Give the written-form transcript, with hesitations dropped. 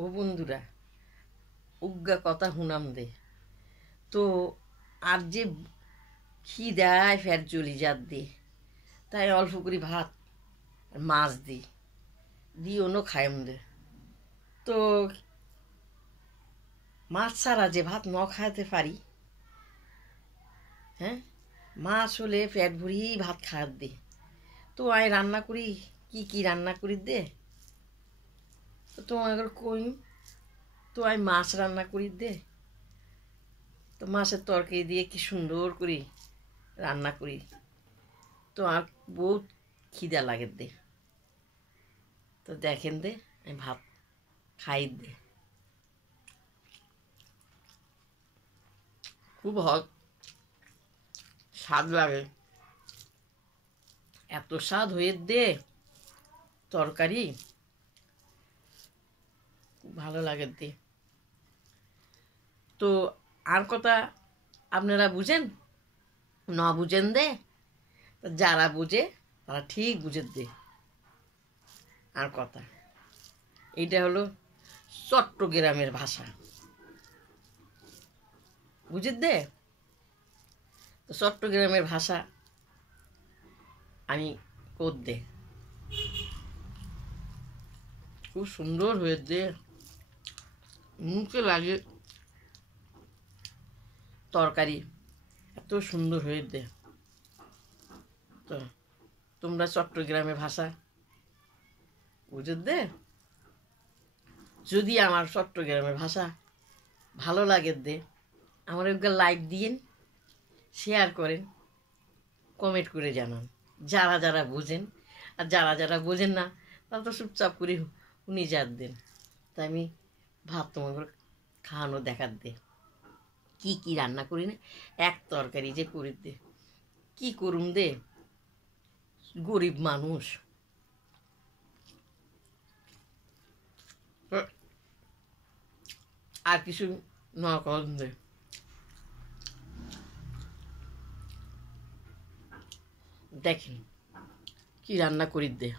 ও বন্ধুরা, উগ্গা কথা হুনাম দে তো আর যে খিদায় ফের চলি যাত দে, তাই অল্প করে ভাত আর মাছ দি অন্য খাইম দে। তো মাছ ছাড়া যে ভাত ন খাইতে পারি, হ্যাঁ, মাছ হলে পেট ভরি ভাত খাওয়ার দে। তো আই রান্না করি, কি রান্না করি দে, তো তোমার কই, তো আই মাছ রান্না করি দে। তো মাছের তরকারি দিয়ে কি সুন্দর করি রান্না করি। তো আর বহুত খিদা লাগে দে, তো দেখেন দে আমি ভাত খাই দে। খুব স্বাদ লাগে, এত স্বাদ হয়ে দে তরকারি, খুব ভালো লাগে দে। তো আর কথা আপনারা বুঝেন না বুঝেন দে, যারা বুঝে তারা ঠিক বুঝে দে। আর কথা এইটা হলো চট্টগ্রামের ভাষা, বুঝে দে। তো চট্টগ্রামের ভাষা আমি কর দে, খুব সুন্দর হয়ে দে, মুখে লাগে তরকারি, এত সুন্দর হয়ে দে। তো তোমরা চট্টগ্রামের ভাষা বুঝে দে। যদি আমার চট্টগ্রামের ভাষা ভালো লাগে দে, আমার ওকে লাইক দিন, শেয়ার করেন, কমেন্ট করে জানান। যারা যারা বোঝেন, আর যারা যারা বোঝেন না তারা তো চুপচাপ করে উনি যার দেন। তাই আমি ভাত তোমাকে খাওয়ানো দেখার দে, কি রান্না করি না, এক তরকারি যে করি দে, কি করুম দে, গরিব মানুষ। আর কিছু না করুন দে, দেখেন কি রান্না করি দে।